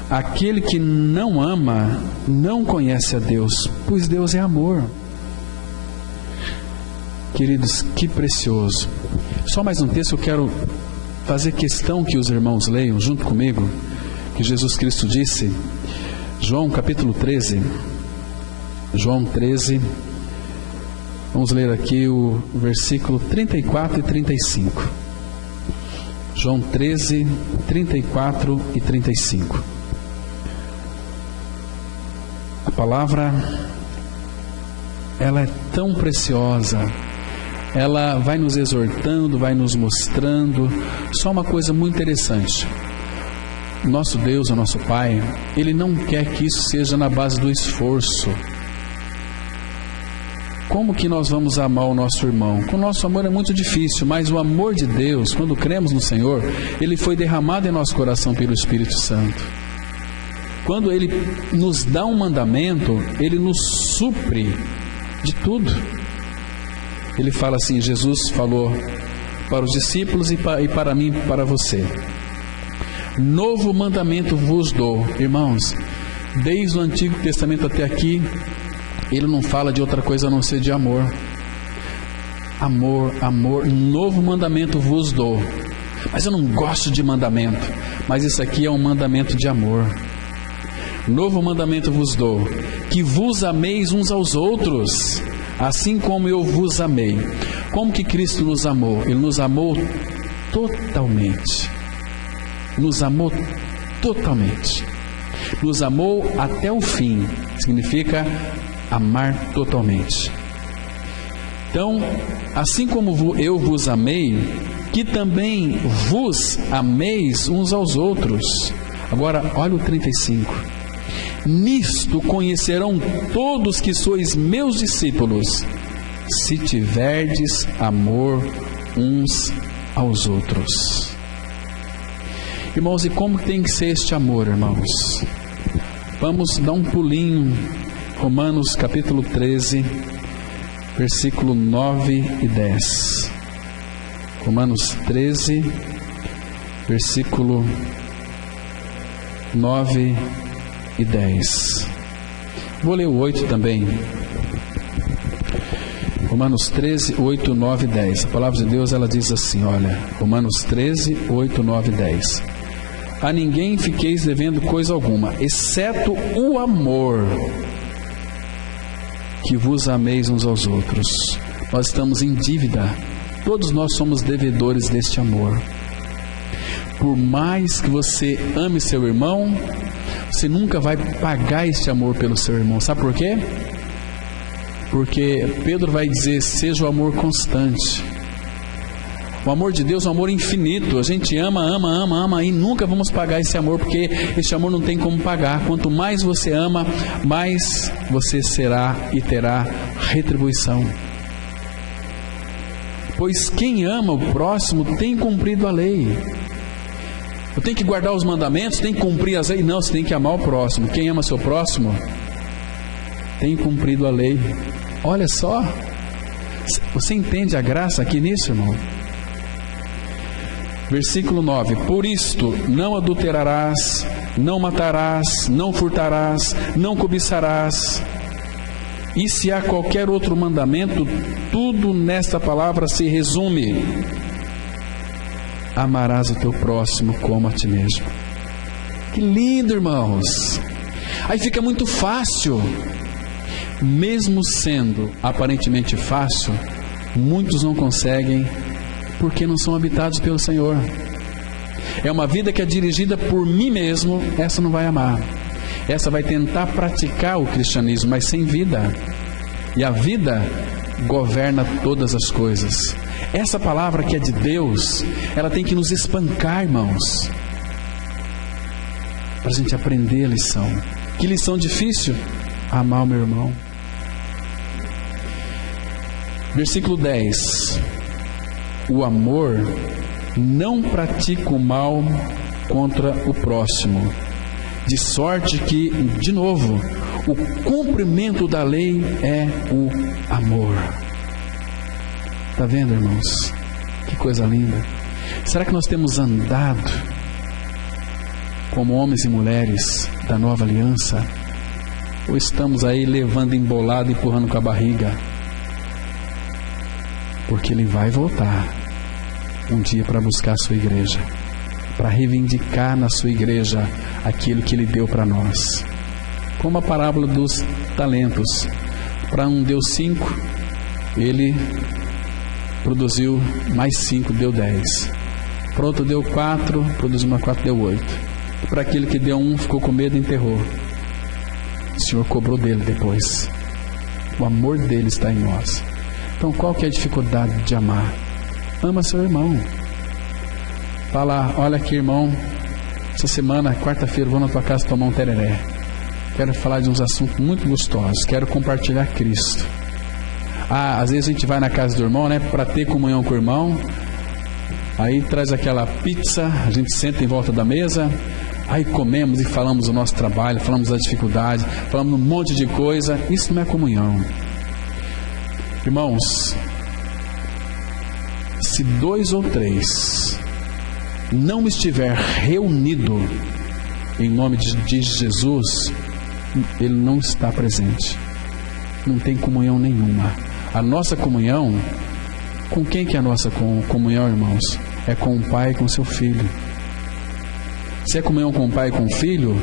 Aquele que não ama não conhece a Deus, pois Deus é amor. Queridos, que precioso. Só mais um texto eu quero fazer questão que os irmãos leiam junto comigo, que Jesus Cristo disse, João capítulo 13. João 13. Vamos ler aqui o versículo 34 e 35. João 13, 34 e 35. A palavra, ela é tão preciosa, ela vai nos exortando, vai nos mostrando. Só uma coisa muito interessante: nosso Deus, o nosso Pai, Ele não quer que isso seja na base do esforço. Como que nós vamos amar o nosso irmão? Com o nosso amor é muito difícil, mas o amor de Deus, quando cremos no Senhor, Ele foi derramado em nosso coração pelo Espírito Santo. Quando Ele nos dá um mandamento, Ele nos supre de tudo. Ele fala assim, Jesus falou para os discípulos e para mim e para você: novo mandamento vos dou. Irmãos, desde o Antigo Testamento até aqui, Ele não fala de outra coisa a não ser de amor. Amor, amor, novo mandamento vos dou. Mas eu não gosto de mandamento. Mas isso aqui é um mandamento de amor. Novo mandamento vos dou, que vos ameis uns aos outros, assim como eu vos amei. Como que Cristo nos amou? Ele nos amou totalmente. Nos amou totalmente. Nos amou até o fim. Significa amar totalmente. Então, assim como eu vos amei, que também vos ameis uns aos outros. Agora, olha o 35. Nisto conhecerão todos que sois meus discípulos, se tiverdes amor uns aos outros. Irmãos, e como tem que ser este amor, irmãos? Vamos dar um pulinho. Romanos capítulo 13, versículo 9 e 10. Romanos 13, versículo 9 e 10. Vou ler o 8 também. Romanos 13, 8, 9 e 10. A palavra de Deus, ela diz assim, olha, Romanos 13, 8, 9 e 10. A ninguém fiqueis devendo coisa alguma, exceto o amor, que vos ameis uns aos outros. Nós estamos em dívida. Todos nós somos devedores deste amor. Por mais que você ame seu irmão, você nunca vai pagar este amor pelo seu irmão. Sabe por quê? Porque Pedro vai dizer, seja o amor constante. O amor de Deus é um amor infinito. A gente ama, ama, ama, ama e nunca vamos pagar esse amor, porque esse amor não tem como pagar. Quanto mais você ama, mais você será e terá retribuição. Pois quem ama o próximo tem cumprido a lei. Eu tenho que guardar os mandamentos, tem que cumprir as leis? Não, você tem que amar o próximo. Quem ama seu próximo tem cumprido a lei. Olha só, você entende a graça aqui nisso, irmão? Versículo 9. Por isto, não adulterarás, não matarás, não furtarás, não cobiçarás. E se há qualquer outro mandamento, tudo nesta palavra se resume: amarás o teu próximo como a ti mesmo. Que lindo, irmãos! Aí fica muito fácil. Mesmo sendo aparentemente fácil, muitos não conseguem, porque não são habitados pelo Senhor. É uma vida que é dirigida por mim mesmo. Essa não vai amar. Essa vai tentar praticar o cristianismo, mas sem vida. E a vida governa todas as coisas. Essa palavra que é de Deus, ela tem que nos espancar, irmãos, para a gente aprender a lição. Que lição difícil? Amar o meu irmão. Versículo 10. O amor não pratica o mal contra o próximo, de sorte que, de novo, o cumprimento da lei é o amor. Está vendo, irmãos? Que coisa linda. Será que nós temos andado como homens e mulheres da nova aliança? Ou estamos aí levando embolado, empurrando com a barriga? Porque Ele vai voltar um dia para buscar a sua igreja, para reivindicar na sua igreja aquilo que Ele deu para nós. Como a parábola dos talentos. Para um deu 5, Ele produziu mais 5, deu 10. Para outro deu 4, produziu mais 4, deu 8. Para aquele que deu 1, ficou com medo e enterrou. O Senhor cobrou dele depois. O amor dele está em nós. Então qual que é a dificuldade de amar? Ama seu irmão. Fala, olha aqui, irmão, essa semana, quarta-feira, vou na tua casa tomar um tereré. Quero falar de uns assuntos muito gostosos. Quero compartilhar Cristo. Às vezes a gente vai na casa do irmão, né, para ter comunhão com o irmão. Aí traz aquela pizza, a gente senta em volta da mesa. Aí comemos e falamos do nosso trabalho, falamos da dificuldade, falamos um monte de coisa. Isso não é comunhão. Irmãos, se 2 ou 3 não estiver reunido em nome de Jesus, Ele não está presente. Não tem comunhão nenhuma. A nossa comunhão, com quem que é a nossa comunhão, irmãos? É com o Pai e com seu Filho. Se é comunhão com o Pai e com o Filho,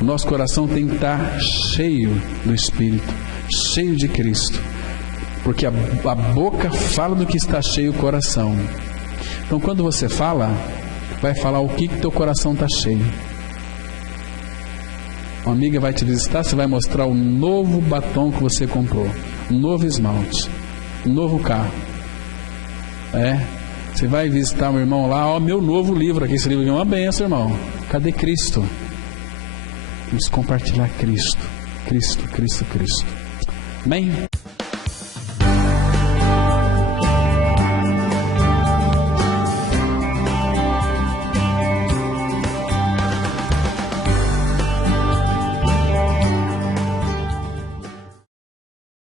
o nosso coração tem que estar cheio do Espírito, cheio de Cristo. Porque a boca fala do que está cheio o coração. Então quando você fala, vai falar o que teu coração está cheio. Uma amiga vai te visitar, você vai mostrar o novo batom que você comprou, um novo esmalte, um novo carro. Você vai visitar um irmão lá, ó, meu novo livro aqui, esse livro é uma benção, irmão. Cadê Cristo? Vamos compartilhar Cristo. Cristo, Cristo, Cristo. Amém?